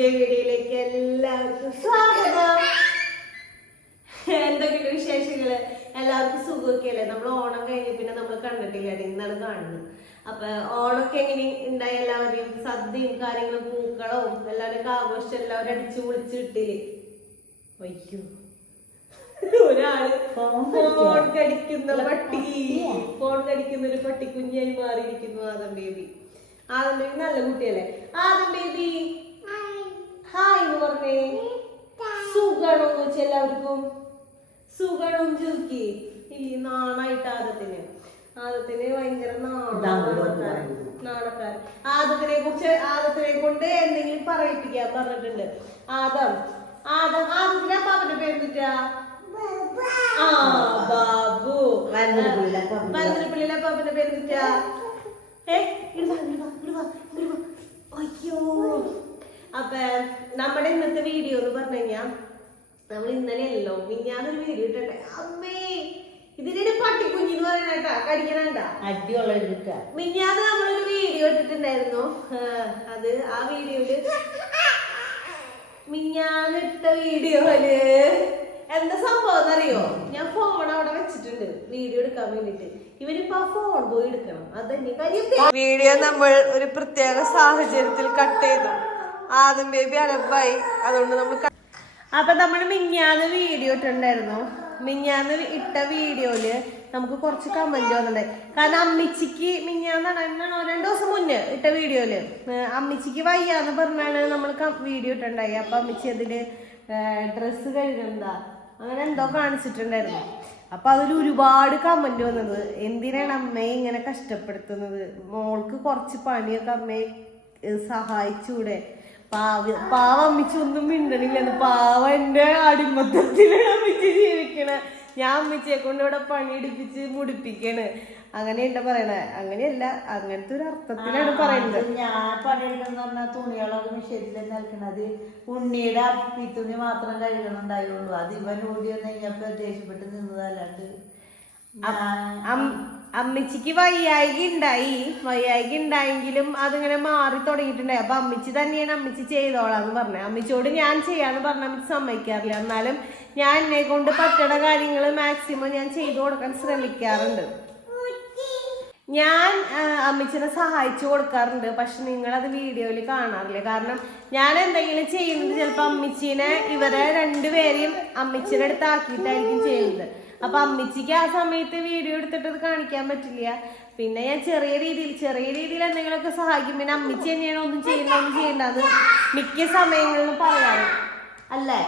പുതിയ വീഡിയോയിലേക്ക് എല്ലാവർക്കും സ്വാഗതം. എന്തൊക്കെയുണ്ട് വിശേഷങ്ങൾ? എല്ലാവർക്കും സുഖമൊക്കെ അല്ലേ നമ്മൾ ഓണം കഴിഞ്ഞ് പിന്നെ നമ്മൾ കണ്ടിട്ടില്ല ഇന്നാണ് കാണുന്നത്. അപ്പൊ ഓണമൊക്കെ എങ്ങനെ ഉണ്ടായി എല്ലാവരെയും സദ്യയും കാര്യങ്ങളും പൂക്കളവും എല്ലാവരും ആഘോഷം എല്ലാവരും അടിച്ചു പൊളിച്ചു കിട്ടില്ലേ വയ്ക്കൂ ഒരാൾ ഫോൺ കടിക്കുന്ന പട്ടി. ഫോൺ കടിക്കുന്ന ഒരു പട്ടി കുഞ്ഞായി മാറിയിരിക്കുന്നു ആദം ബേബി. ആദം ബേബി നല്ല കുട്ടിയല്ലേ? ആദം ബേബി ഹായ് എന്ന് പറഞ്ഞേ. സുഖാണോ എന്ന് എല്ലാവർക്കും? സുഖാണോ ചോദിക്കി. ഈ നാണായിട്ട് ആദത്തിന്. ആദത്തിന് ഭയങ്കര നാണക്കാരൻ. നാണക്കാരൻ. ആദത്തിനെ കുറിച്ച് ആദത്തിനെ കൊണ്ട് എന്തെങ്കിലും പറയിപ്പിക്കാൻ പറഞ്ഞിട്ടുണ്ട്. ആദം. ആദം. ആദത്തിന്റെ അപ്പാപ്പന്റെ പേരെന്തിട്ടാ ആ ബാബു. അപ്പാപ്പന്റെ വരന്തരപ്പള്ളിയിലെ അപ്പാപ്പന്റെ പേരെന്തിട്ടാ ഏ ഇങ്ങട് വാ, ഇങ്ങട് വാ, ഇങ്ങട് വാ. അയ്യോ. അപ്പൊ നമ്മുടെ ഇന്നത്തെ വീഡിയോ എന്ന് പറഞ്ഞു കഴിഞ്ഞാ നമ്മൾ ഇന്നലെയല്ലോ മിഞ്ഞാന്നൊരു വീഡിയോ ഇട്ടെ അമ്മേ ഇതിന്റെ പട്ടിക്കുഞ്ഞിന്ന് പറയണേട്ടാ കടിക്കണണ്ട? അടിയുള്ള മിഞ്ഞാന്ന് നമ്മളൊരു വീഡിയോ ഇട്ടിട്ടുണ്ടായിരുന്നു. അത് ആ വീഡിയോയിൽ മിഞ്ഞാന്നിട്ട വീഡിയോയിൽ എന്താ സംഭവം അറിയോ ഞാൻ ഫോൺ അവിടെ വെച്ചിട്ടുണ്ട് വീഡിയോ എടുക്കാൻ വേണ്ടിട്ട് ഇവനിപ്പോ ആ ഫോൺ പോയി എടുക്കണം. അതന്നെ കാര്യം വീഡിയോ നമ്മൾ ഒരു പ്രത്യേക സാഹചര്യത്തിൽ കട്ട് ചെയ്തു. ആദ്യം ബേബി അലപ്പായി അതുകൊണ്ട് നമ്മൾ അപ്പൊ നമ്മൾ മിഞ്ഞാന്ന് വീഡിയോ ഇട്ടുണ്ടായിരുന്നു മിഞ്ഞാന്ന് ഇട്ട വീഡിയോയിൽ നമുക്ക് കുറച്ച് കമന്റ് വന്നിട്ടുണ്ട്. കാരണം അമ്മിച്ചിക്ക് മിഞ്ഞാന്നാണ് രണ്ടു ദിവസം മുന്നേ ഇട്ട വീഡിയോയിൽ അമ്മിച്ചിക്ക് വയ്യാന്ന് പറഞ്ഞാണ് നമ്മൾ വീഡിയോ ഇട്ടുണ്ടായി അപ്പൊ അമ്മിച്ചി അതിൽ ഡ്രസ്സ് കഴുകണ്ടാ. അങ്ങനെ എന്തോ കാണിച്ചിട്ടുണ്ടായിരുന്നു. അപ്പൊ അതിൽ ഒരുപാട് കമന്റ് വന്നത്. എന്തിനാണ് അമ്മയെ ഇങ്ങനെ കഷ്ടപ്പെടുത്തുന്നത്? മോൾക്ക് കുറച്ച് പണിയൊക്കെ അമ്മയെ സഹായിച്ചൂടെ? പാവ പാവ അമ്മിച്ച് ഒന്നും മിണ്ടണില്ലെന്ന് പാവ എന്റെ അടിമത്തത്തിലാണ് അമ്മിച്ച് ജീവിക്കണ. ഞാൻ അമ്മിച്ചെ കൊണ്ട് ഇവിടെ പണിയെടുപ്പിച്ച് മുടിപ്പിക്കണ്. അങ്ങനെയുണ്ട പറയണേ. അങ്ങനെയല്ല അങ്ങനത്തെ ഒരു അർത്ഥത്തിലാണ് പറയുന്നത്. ഞാൻ പണിയെടുക്കുന്ന പറഞ്ഞാൽ തുണികളൊക്കെ മിഷീനിൽ നിൽക്കുന്നത് ഉണ്ണിയുടെ അപ്പിത്തുണി മാത്രം കഴുകണുണ്ടായുള്ളൂ അത് ഇവൻ ഓടി വന്ന് കഴിഞ്ഞപ്പോ ദേഷ്യപ്പെട്ട് നിന്നതല്ലാണ്ട് അമ്മിച്ചിക്ക് വയ്യായിക ഉണ്ടായി വയ്യായിക ഉണ്ടായെങ്കിലും അതിങ്ങനെ മാറി തുടങ്ങിയിട്ടുണ്ടായി. അപ്പൊ അമ്മച്ചി തന്നെയാണ് അമ്മച്ചി ചെയ്തോളാന്ന് പറഞ്ഞത്. അമ്മച്ചോട് ഞാൻ ചെയ്യാന്ന് പറഞ്ഞ അമ്മച്ചി സമ്മതിക്കാറില്ല. എന്നാലും ഞാൻ എന്നെ കൊണ്ട് പറ്റണ കാര്യങ്ങൾ മാക്സിമം ഞാൻ ചെയ്തു കൊടുക്കാൻ ശ്രമിക്കാറുണ്ട്. ഞാൻ അമ്മച്ചിനെ സഹായിച്ചു കൊടുക്കാറുണ്ട്. പക്ഷെ നിങ്ങൾ അത് വീഡിയോയിൽ കാണാറില്ല. കാരണം ഞാൻ എന്തെങ്കിലും ചെയ്യുന്നത് ചിലപ്പോൾ അമ്മച്ചീനെ ഇവരെ രണ്ടുപേരെയും അമ്മിച്ചിയുടെ അടുത്താക്കിയിട്ടായിരിക്കും ചെയ്യുന്നത്. അപ്പൊ അമ്മിച്ചിക്ക് ആ സമയത്ത് വീഡിയോ എടുത്തിട്ട് കാണിക്കാൻ പറ്റില്ല. പിന്നെ ഞാൻ ചെറിയ രീതിയിൽ ചെറിയ രീതിയിൽ എന്തെങ്കിലുമൊക്കെ സഹായിക്കും. പിന്നെ അമ്മിച്ചി തന്നെയാണ് ഒന്നും ചെയ്യണ്ട ഒന്നും ചെയ്യണ്ട. അത് മിക്ക സമയങ്ങളിലും പറയാറ്. അല്ലേ?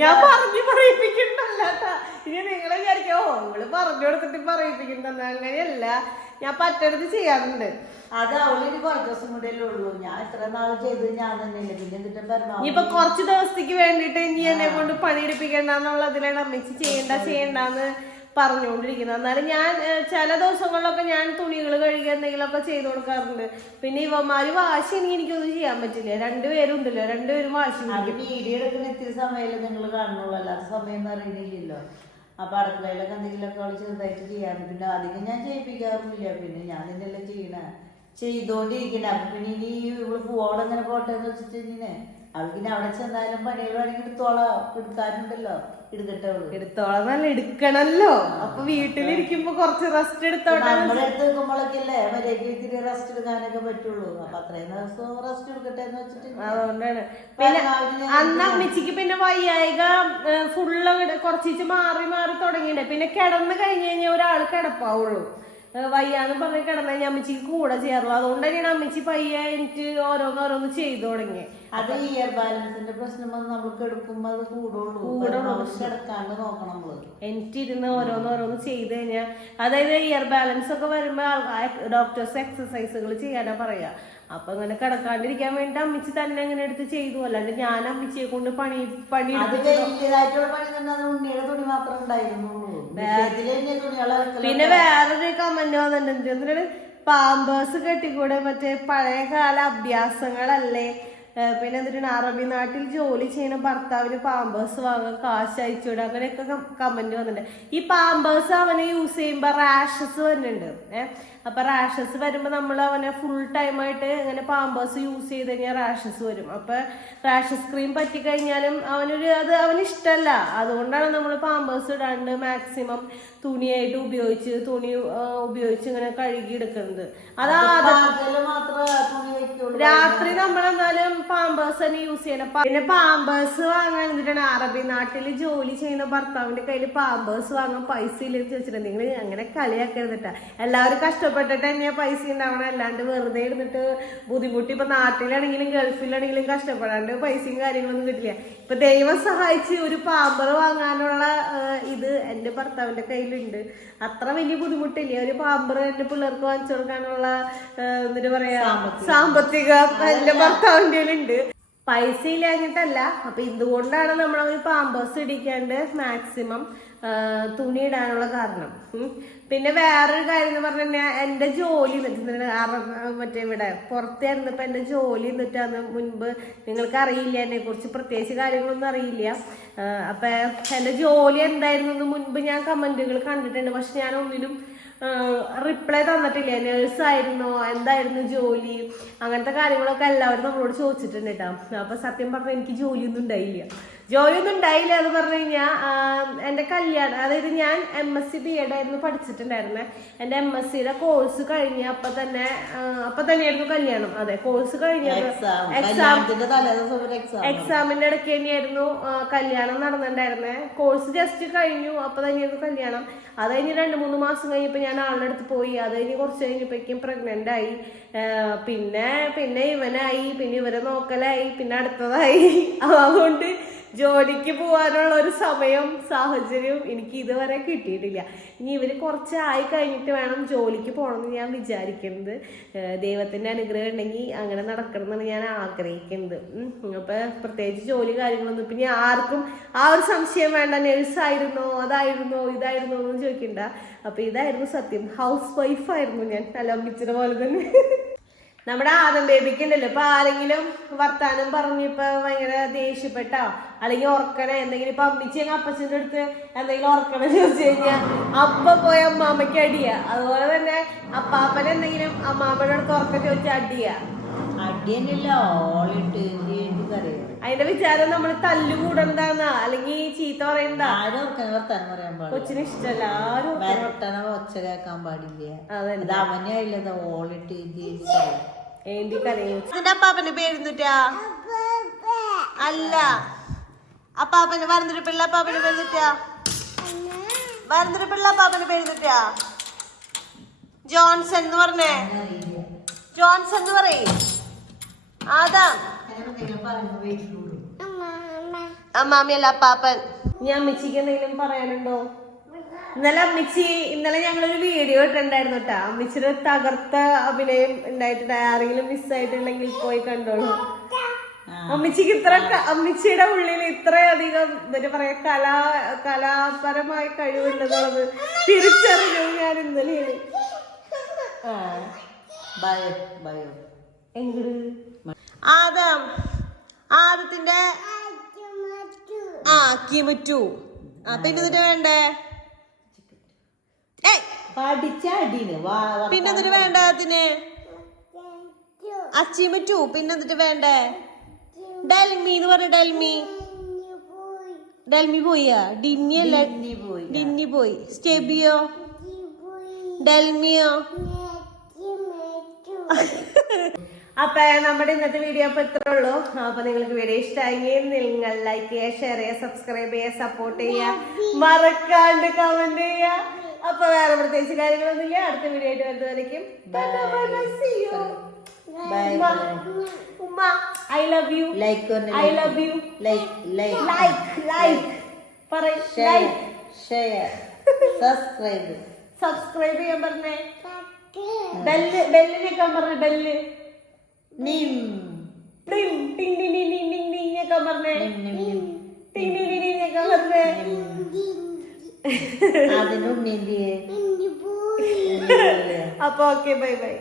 ഞാൻ പറഞ്ഞു പറയിപ്പിക്കണ്ടല്ലാത്ത ഇനി നിങ്ങളെ വിചാരിക്കോ നിങ്ങൾ പറഞ്ഞു കൊടുത്തിട്ട് പറയിപ്പിക്കണ്ടെന്ന്. അങ്ങനെയല്ല. ഞാൻ പറ്റരുത് ചെയ്യാറുണ്ട്. അത് അവളിന് കുറച്ച് ദിവസം കൂടെയല്ലേ ഉള്ളൂ. ഞാൻ ഇത്ര നാൾ ചെയ്ത് ഞാൻ തന്നെയല്ലേ. പിന്നെ എന്നിട്ട് പറഞ്ഞു ഇപ്പൊ കുറച്ച് ദിവസത്തേക്ക് വേണ്ടിട്ട് ഇനി എന്നെ കൊണ്ട് പണിയെടുപ്പിക്കണ്ടെന്നുള്ളതിലാണ് അമ്മച്ചി ചെയ്യണ്ട ചെയ്യണ്ടെന്ന് പറഞ്ഞുകൊണ്ടിരിക്കുന്നത്. എന്നാലും ഞാൻ ചില ദിവസങ്ങളിലൊക്കെ ഞാൻ തുണികൾ കഴുകി എന്തെങ്കിലുമൊക്കെ ചെയ്തു കൊടുക്കാറുണ്ട്. പിന്നെ ഇവന്മാര് വാശി എനിക്ക് എനിക്കൊന്നും ചെയ്യാൻ പറ്റില്ല. രണ്ടുപേരും ഉണ്ടല്ലോ. രണ്ടുപേരും വാശി വീഡിയോ എടുക്കുന്ന എത്തിയ സമയത്ത് നിങ്ങൾ കാണുന്നുള്ളൂ. അല്ലാത്ത സമയം എന്ന് അറിയണില്ലല്ലോ. അപ്പൊ അടുക്കളയിലൊക്കെ എന്തെങ്കിലുമൊക്കെ അവൾ ചെറുതായിട്ട് ചെയ്യാറുണ്ട്. പിന്നെ അധികം ഞാൻ ചെയ്യിപ്പിക്കാറുമില്ല. പിന്നെ ഞാൻ ഇതെല്ലാം ചെയ്യണ. ചെയ്തോണ്ടിരിക്കണ. അപ്പൊ പിന്നെ ഇനി ഇവൾ പോവോളം ഇങ്ങനെ പോട്ടെ എന്ന് വെച്ചിട്ട് ഇങ്ങനെ. അവൾക്ക് ഇനി അവിടെ ചെന്നാലും പണികൾ വേണമെങ്കിൽ എടുത്തോളാം. എടുക്കാറുണ്ടല്ലോ. എടുക്കട്ടെ അവൾ. എടുത്തോളം നല്ല എടുക്കണല്ലോ. അപ്പൊ വീട്ടിലിരിക്കുമ്പോ കുറച്ച് റെസ്റ്റ് എടുത്തോട്ടെ നമ്മുടെ അടുത്ത് നിൽക്കുമ്പോഴൊക്കെയല്ലേ മര്യാദയ്ക്ക് ഇത്തിരി റെസ്റ്റ് എടുക്കാനൊക്കെ പറ്റുള്ളൂ. അപ്പൊ അത്രയും ദിവസം റെസ്റ്റ് എടുക്കട്ടെ എന്ന് വെച്ചിട്ട് അതുകൊണ്ടാണ്. പിന്നെ അന്ന് അമ്മച്ചിക്ക് പിന്നെ വയ്യായിക ഫുള്ള് കുറച്ചിച്ച് മാറി മാറി തുടങ്ങിയിട്ടുണ്ട്. പിന്നെ കിടന്ന് കഴിഞ്ഞ് കഴിഞ്ഞാൽ ഒരാൾ കിടപ്പാവുള്ളൂ. വയ്യാന്ന് പറഞ്ഞ് കിടന്ന ഞാൻ അമ്മച്ചിക്ക് കൂടെ ചേർന്നു. അതുകൊണ്ട് തന്നെയാണ് അമ്മച്ചി പയ്യെ എനിക്ക് ഓരോന്ന് ഓരോന്ന് ചെയ്തു തുടങ്ങി അത് ഇയർ ബാലൻസിന്റെ പ്രശ്നം വന്ന് നമ്മൾ എടുക്കുമ്പോ അത് കൂടുള്ളൂ. നോക്കണം എനിക്കിരുന്ന് ഓരോന്ന് ഓരോന്ന് ചെയ്ത് കഴിഞ്ഞാൽ അതായത് ഇയർ ബാലൻസ് ഒക്കെ വരുമ്പോൾ ഡോക്ടേഴ്സ് എക്സസൈസുകൾ ചെയ്യാനാ പറയാ. അപ്പൊ അങ്ങനെ കിടക്കാണ്ടിരിക്കാൻ വേണ്ടി അമ്മച്ചി തന്നെ അങ്ങനെ എടുത്ത് ചെയ്തു. അല്ലാണ്ട് ഞാൻ അമ്മച്ചിയെ കൊണ്ട് പണി പണി പിന്നെ വേറൊരു കമന്റ് വന്നിട്ടുണ്ട്. എന്തിനാണ്? പാമ്പേഴ്സ് കെട്ടിക്കൂടെ? മറ്റേ പഴയ കാല അഭ്യാസങ്ങളല്ലേ? പിന്നെ എന്നിട്ട് അറബി നാട്ടിൽ ജോലി ചെയ്യുന്ന ഭർത്താവിന് പാമ്പേഴ്സ് വാങ്ങാൻ കാശ് അയച്ചുവിടുക അങ്ങനെയൊക്കെ കമന്റ് വന്നിട്ടുണ്ട്. ഈ പാമ്പേഴ്സ് അവനെ യൂസ് ചെയ്യുമ്പോൾ റാഷസ് വരുന്നുണ്ട്. ഏഹ് അപ്പൊ റാഷസ് വരുമ്പോ നമ്മൾ അവനെ ഫുൾ ടൈം ആയിട്ട് ഇങ്ങനെ പാമ്പേഴ്സ് യൂസ് ചെയ്ത് കഴിഞ്ഞാൽ റാഷസ് വരും. അപ്പൊ റാഷസ് ക്രീം പറ്റിക്കഴിഞ്ഞാലും അവനൊരു അത് അവന് ഇഷ്ടമല്ല അതുകൊണ്ടാണ് നമ്മൾ പാമ്പേഴ്സ് ഇടാണ്ട് മാക്സിമം തുണിയായിട്ട് ഉപയോഗിച്ച് തുണി ഉപയോഗിച്ച് ഇങ്ങനെ കഴുകി എടുക്കുന്നത് അതാ രാത്രി നമ്മൾ എന്നാലും പാമ്പേഴ്സ് തന്നെ യൂസ് ചെയ്യണം. പിന്നെ പാമ്പേഴ്സ് വാങ്ങാൻ എന്നിട്ടാണ് അറബി നാട്ടിൽ ജോലി ചെയ്യുന്ന ഭർത്താവിന്റെ കയ്യിൽ പാമ്പേഴ്സ് വാങ്ങാൻ പൈസ ഇല്ലെന്ന് ചോദിച്ചിട്ടുണ്ട്. നിങ്ങൾ അങ്ങനെ കളിയാക്കരുതിട്ടാ എല്ലാവരും കഷ്ടപ്പെട്ടിട്ട് തന്നെയാ പൈസ ഉണ്ടാവണം. അല്ലാണ്ട് വെറുതെ ഇരുന്നിട്ട് ബുദ്ധിമുട്ടി ഇപ്പൊ നാട്ടിലാണെങ്കിലും ഗൾഫിലാണെങ്കിലും കഷ്ടപ്പെടാണ്ട് പൈസയും കാര്യങ്ങളൊന്നും കിട്ടില്ല. ഇപ്പൊ ദൈവം സഹായിച്ച് ഒരു പാമ്പർ വാങ്ങാനുള്ള ഇത് എന്റെ ഭർത്താവിന്റെ കയ്യിലുണ്ട്. അത്ര വലിയ ബുദ്ധിമുട്ടില്ല. ഒരു പാമ്പർ എന്റെ പിള്ളേർക്ക് വാങ്ങിച്ചു കൊടുക്കാനുള്ള എന്താ എന്നിട്ട് പറയാ സാമ്പത്തിക. എന്റെ ഭർത്താവിന്റെ ഉണ്ട് പൈസ ഇല്ലാഞ്ഞിട്ടല്ല. അപ്പൊ ഇതുകൊണ്ടാണ് നമ്മൾ ഒരു പാമ്പേഴ്സ് ഇടിക്കാണ്ട് മാക്സിമം തുണി ഇടാനുള്ള കാരണം. പിന്നെ വേറൊരു കാര്യം എന്ന് പറഞ്ഞു കഴിഞ്ഞാൽ എന്റെ ജോലി എന്നിട്ട് അറ- മറ്റേ ഇവിടെ പുറത്തായിരുന്നപ്പോ എന്റെ ജോലി എന്നിട്ടാന്ന് മുൻപ് നിങ്ങൾക്ക് അറിയില്ല എന്നെ കുറിച്ച് പ്രത്യേകിച്ച് കാര്യങ്ങളൊന്നും അറിയില്ല. അപ്പൊ എന്റെ ജോലി എന്തായിരുന്നു മുൻപ് ഞാൻ കമന്റുകൾ കണ്ടിട്ടുണ്ട്. പക്ഷെ ഞാൻ ഒന്നിനും റിപ്ലൈ തന്നിട്ടില്ല. നേഴ്സ് ആയിരുന്നോ? എന്തായിരുന്നു ജോലി? അങ്ങനത്തെ കാര്യങ്ങളൊക്കെ എല്ലാവരും നമ്മളോട് ചോദിച്ചിട്ടുണ്ട് കേട്ടോ. അപ്പൊ സത്യം പറഞ്ഞാൽ എനിക്ക് ജോലിയൊന്നും ഉണ്ടായില്ല. ജോലിയൊന്നും ഉണ്ടായില്ല എന്ന് പറഞ്ഞു കഴിഞ്ഞാൽ എന്റെ കല്യാണം അതായത് ഞാൻ M S C B Ed ആയിരുന്നു പഠിച്ചിട്ടുണ്ടായിരുന്നെ. എന്റെ എം എസ് സിയുടെ കോഴ്സ് കഴിഞ്ഞ അപ്പൊ തന്നെ അപ്പൊ തന്നെയായിരുന്നു കല്യാണം. അതെ കോഴ്സ് കഴിഞ്ഞ എക്സാം എക്സാമിന്റെ ഇടയ്ക്ക് തന്നെയായിരുന്നു കല്യാണം നടന്നിട്ടുണ്ടായിരുന്നത് കോഴ്സ് ജസ്റ്റ് കഴിഞ്ഞു അപ്പൊ തന്നെയായിരുന്നു കല്യാണം. അത് കഴിഞ്ഞ് രണ്ട് മൂന്ന് മാസം കഴിഞ്ഞപ്പോൾ ഞാൻ ആളുടെ അടുത്ത് പോയി. അത് കഴിഞ്ഞ് കുറച്ച് കഴിഞ്ഞപ്പോഴേക്കും പ്രഗ്നന്റ് ആയി. പിന്നെ പിന്നെ ഇവനായി പിന്നെ ഇവരെ നോക്കലായി പിന്നെ അടുത്തതായി. അതുകൊണ്ട് ജോലിക്ക് പോകാനുള്ള ഒരു സമയം സാഹചര്യവും എനിക്ക് ഇതുവരെ കിട്ടിയിട്ടില്ല. ഇനി ഇവർ കുറച്ചായി കഴിഞ്ഞിട്ട് വേണം ജോലിക്ക് പോകണമെന്ന് ഞാൻ വിചാരിക്കുന്നത് ദൈവത്തിന്റെ അനുഗ്രഹം ഉണ്ടെങ്കിൽ അങ്ങനെ നടക്കണം എന്നാണ് ഞാൻ ആഗ്രഹിക്കുന്നത് അപ്പോൾ പ്രത്യേകിച്ച് ജോലി കാര്യങ്ങളൊന്നും പിന്നെ ആർക്കും ആ ഒരു സംശയം വേണ്ട നേഴ്സായിരുന്നോ അതായിരുന്നോ ഇതായിരുന്നോ എന്ന് ചോദിക്കണ്ട. അപ്പോൾ ഇതായിരുന്നു സത്യം. ഹൗസ് വൈഫായിരുന്നു ഞാൻ. അല്ല അമ്മിച്ചിനെ പോലെ തന്നെ. നമ്മുടെ ആദം ബേബിക്ക് ഉണ്ടല്ലോ ഇപ്പൊ ആരെങ്കിലും വർത്താനം പറഞ്ഞു ഇപ്പൊ ഭയങ്കര ദേഷ്യപ്പെട്ടോ? അല്ലെങ്കിൽ ഉറക്കണ എന്തെങ്കിലും ഇപ്പൊ അമ്മിച്ചി അപ്പച്ചന്റെ അടുത്ത് എന്തെങ്കിലും ഉറക്കണ ചോദിച്ചു കഴിഞ്ഞാൽ അപ്പ പോയി അമ്മാമ്മയ്ക്ക് അടിയ. അതുപോലെ തന്നെ അപ്പാപ്പനെന്തെങ്കിലും അമ്മാമ്മയുടെ അടുത്ത് ഉറക്കം ചോദിച്ചാൽ അടിയ. അടിയല്ലോ ഓളിട്ട് അതിന്റെ വിചാരം നമ്മൾ തല്ലുകൂടണ്ടാന്നാ? അല്ലെങ്കിൽ ചീത്ത പറയണ്ട? ആരും വർത്താനം പറയാൻ പാടില്ല. കൊച്ചിന് ഇഷ്ടമല്ല ആരും വരട്ടണ ഒച്ച കേൾക്കാൻ പാടില്ല? അതന്നെ. അത് അവനെ ഇല്ലത് ഓളിട്ട് ഇത് ഇത് കരയും. ഏന്തി കരയും. അതിന്റെ അപ്പാപ്പന്റെ പേരുന്നിട്ടാ അല്ല. അപ്പാപ്പന്റെ വരന്തൊരു പിള്ള അപ്പാപ്പന്റെ പേരുന്നിട്ടാ വരന്തൊരു പിള്ള അപ്പാപ്പന്റെ പേരുന്നിട്ടാ ജോൺസൺ എന്ന് പറഞ്ഞേ. ജോൺസൺ എന്ന് പറയേ. അതാ അമ്മാമിയല്ല അപ്പാപ്പൻ. ഞാൻ അമ്മച്ചിക്ക് എന്തെങ്കിലും പറയാനുണ്ടോ? ഇന്നലെ അമ്മച്ചി ഇന്നലെ ഞങ്ങളൊരു വീഡിയോ ഇട്ടിട്ടുണ്ടായിരുന്നു കേട്ടാ അമ്മച്ചിയുടെ തകർത്ത അഭിനയം ഉണ്ടായിട്ടുണ്ട് ആരെങ്കിലും മിസ്സായിട്ടുണ്ടെങ്കിൽ പോയി കണ്ടോളൂ. അമ്മച്ചിക്ക് ഇത്ര ക- അമ്മച്ചിയുടെ ഉള്ളിൽ ഇത്രയധികം എന്താ പറയാ കലാ കലാപരമായ കഴിവുണ്ടെന്നുള്ളത് തിരിച്ചറിഞ്ഞു ഞാൻ ഇന്നലെയാണ് ആ ഭയം ഭയം. എങ്ങട് ആദം. ആദത്തിന്റെ ആ കിമുറ്റു ആ പിന്നെ എന്നിട്ട് വേണ്ടേ? പിന്നെ എന്നിട്ട് വേണ്ട അതിന്? അച്ചിമറ്റു പിന്നെ എന്നിട്ട് വേണ്ടേ? ഡൽമി എന്ന് പറഞ്ഞ ഡൽമി. ഡൽമി പോയാ. ഡിന്നി അല്ല ഡിന്നി പോയി. സ്റ്റെബിയോ? ഡൽമിയോ? അപ്പൊ നമ്മുടെ ഇന്നത്തെ വീഡിയോ അപ്പൊ ഇത്രേ ഉള്ളൂ. അപ്പൊ നിങ്ങൾക്ക് വീഡിയോ ഇഷ്ടമായെങ്കിൽ നിങ്ങൾ ലൈക്ക് ചെയ്യുക ഷെയർ ചെയ്യുക സബ്സ്ക്രൈബ് ചെയ്യുക സപ്പോർട്ട് ചെയ്യുക. മറക്കാണ്ട് കമന്റ് ചെയ്യുക. അപ്പൊ വേറെ പ്രത്യേകിച്ച് കാര്യങ്ങളൊന്നുമില്ല. അടുത്ത വീഡിയോ ആയിട്ട് വരുന്നവരേക്കും ഉമ്മ I love you like I love you like like like like പറയും. ലൈക്ക് ഷെയർ സബ്സ്ക്രൈബ് സബ്സ്ക്രൈബ് ചെയ്യാൻ പറഞ്ഞേ. ബെല്ല് ബെല്ലിനേക്കാൻ പറഞ്ഞ ബെല്ല്. നിം. ടിങ് ടിങ് ടിങ് ടിങ് ടിങ് ടിങ് ടിങ് ഞെക്കാൻ പറഞ്ഞേ ടിങ് ടിങ് ടിങ് ടിങ് ഞെക്കാൻ പറഞ്ഞേ അതിനുണ്ണീന്തിയെ അപ്പൊ ഓക്കെ ബൈ ബൈ.